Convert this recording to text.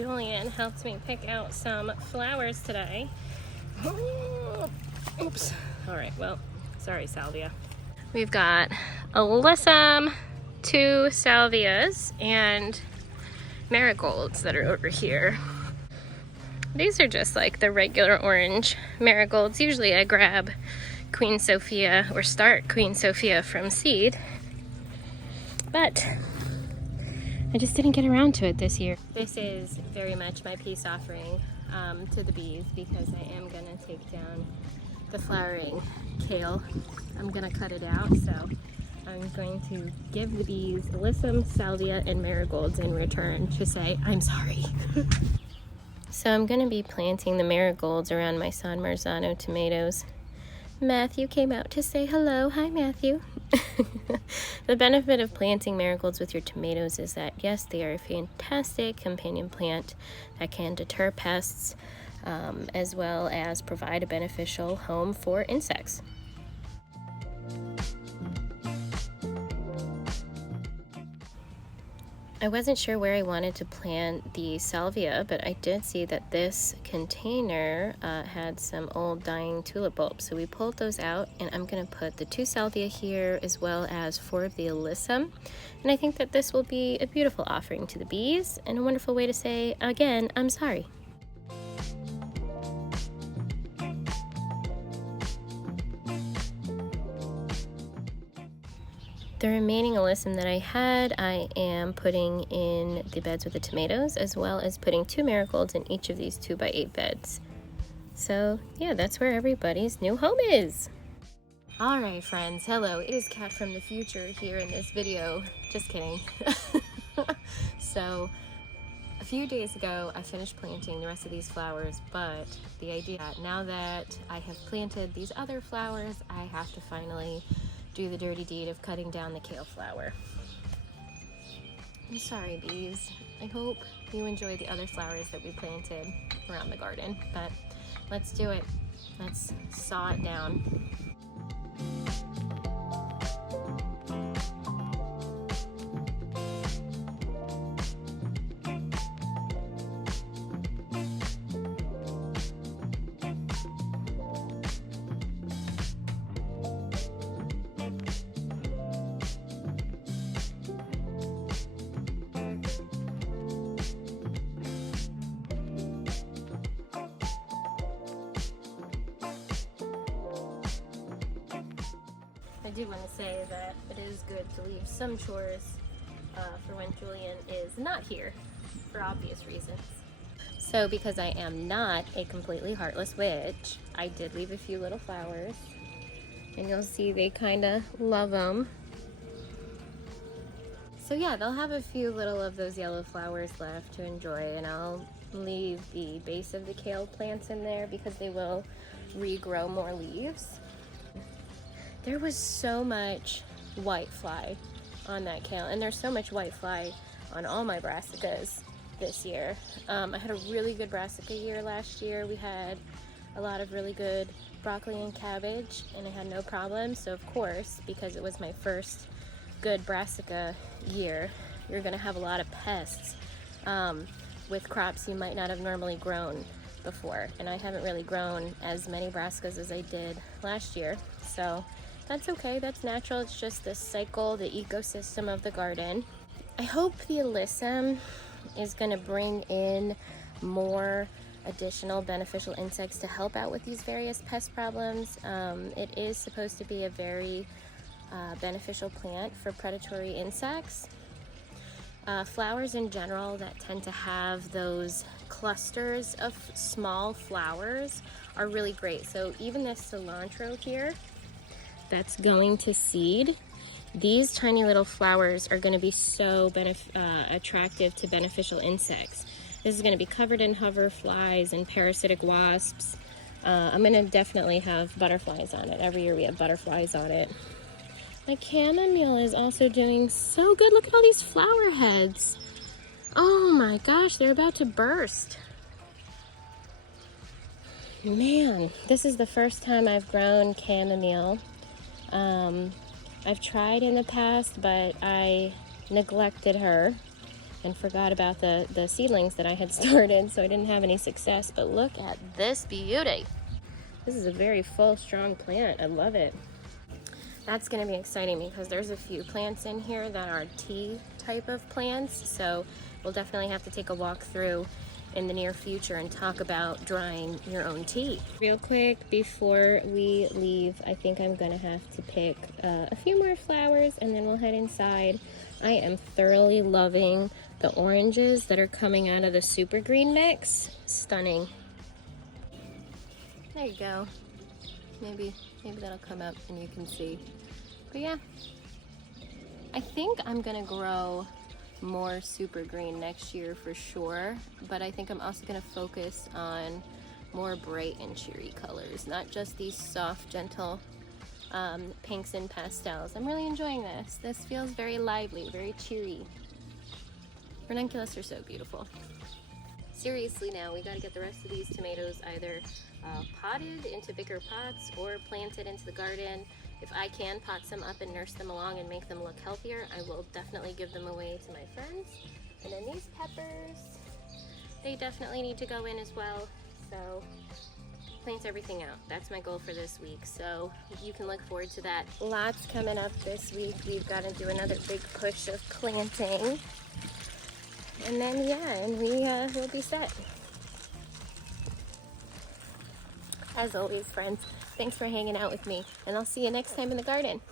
Julian helped me pick out some flowers today. Oops. All right, well, sorry, Salvia. We've got Alyssum, 2 Salvias, and Marigolds that are over here. These are just like the regular orange marigolds. Usually I grab Queen Sophia or start Queen Sophia from seed, but I just didn't get around to it this year. This is very much my peace offering to the bees, because I am gonna take down the flowering kale. I'm gonna cut it out, so I'm going to give the bees Alyssum, Salvia, and marigolds in return to say I'm sorry. So I'm gonna be planting the marigolds around my San Marzano tomatoes. Matthew came out to say hello. Hi, Matthew. The benefit of planting marigolds with your tomatoes is that, yes, they are a fantastic companion plant that can deter pests, as well as provide a beneficial home for insects. I wasn't sure where I wanted to plant the salvia, but I did see that this container had some old dying tulip bulbs. So we pulled those out, and I'm going to put the 2 salvia here as well as 4 of the alyssum. And I think that this will be a beautiful offering to the bees and a wonderful way to say, again, I'm sorry. The remaining alyssum that I had, I am putting in the beds with the tomatoes, as well as putting 2 marigolds in each of these 2x8 beds. So yeah, that's where everybody's new home is. All right, friends, hello. It is Kat from the future here in this video. Just kidding. So a few days ago, I finished planting the rest of these flowers, but the idea that now that I have planted these other flowers, I have to finally do the dirty deed of cutting down the kale flower. I'm sorry, bees. I hope you enjoy the other flowers that we planted around the garden, but let's do it. Let's saw it down. I do want to say that it is good to leave some chores for when Julian is not here, for obvious reasons. So because I am not a completely heartless witch, I did leave a few little flowers, and you'll see they kind of love them. So yeah, they'll have a few little of those yellow flowers left to enjoy, and I'll leave the base of the kale plants in there because they will regrow more leaves. There was so much whitefly on that kale, and there's so much whitefly on all my brassicas this year. I had a really good brassica year last year. We had a lot of really good broccoli and cabbage, and I had no problems. So of course, because it was my first good brassica year, you're gonna have a lot of pests with crops you might not have normally grown before. And I haven't really grown as many brassicas as I did last year, so that's okay, that's natural. It's just this cycle, the ecosystem of the garden. I hope the alyssum is gonna bring in more additional beneficial insects to help out with these various pest problems. It is supposed to be a very beneficial plant for predatory insects. Flowers in general that tend to have those clusters of small flowers are really great. So even this cilantro here that's going to seed, these tiny little flowers are going to be so attractive to beneficial insects. This is going to be covered in hoverflies and parasitic wasps. I'm going to definitely have butterflies on it. Every year we have butterflies on it. My chamomile is also doing so good. Look at all these flower heads. Oh my gosh, they're about to burst. Man, this is the first time I've grown chamomile. I've tried in the past, but I neglected her. and forgot about the seedlings that I had started, so I didn't have any success. But look at this beauty. This is a very full, strong plant. I love it. That's going to be exciting because there's a few plants in here that are tea type of plants, so we'll definitely have to take a walk through in the near future and talk about drying your own tea. Real quick before we leave, I think I'm gonna have to pick a few more flowers and then we'll head inside. I am thoroughly loving the oranges that are coming out of the super green mix. Stunning. There you go. Maybe that'll come up and you can see. But yeah, I think I'm gonna grow more super green next year for sure, but I think I'm also going to focus on more bright and cheery colors, not just these soft, gentle pinks and pastels. I'm really enjoying this. This feels very lively, very cheery. Ranunculus are so beautiful. Seriously now, we got to get the rest of these tomatoes either potted into bigger pots or planted into the garden. If I can pot some up and nurse them along and make them look healthier, I will definitely give them away to my friends. And then these peppers, they definitely need to go in as well. So plant everything out. That's my goal for this week. So you can look forward to that. Lots coming up this week. We've got to do another big push of planting. And then, yeah, and we will be set. As always, friends, thanks for hanging out with me, and I'll see you next time in the garden.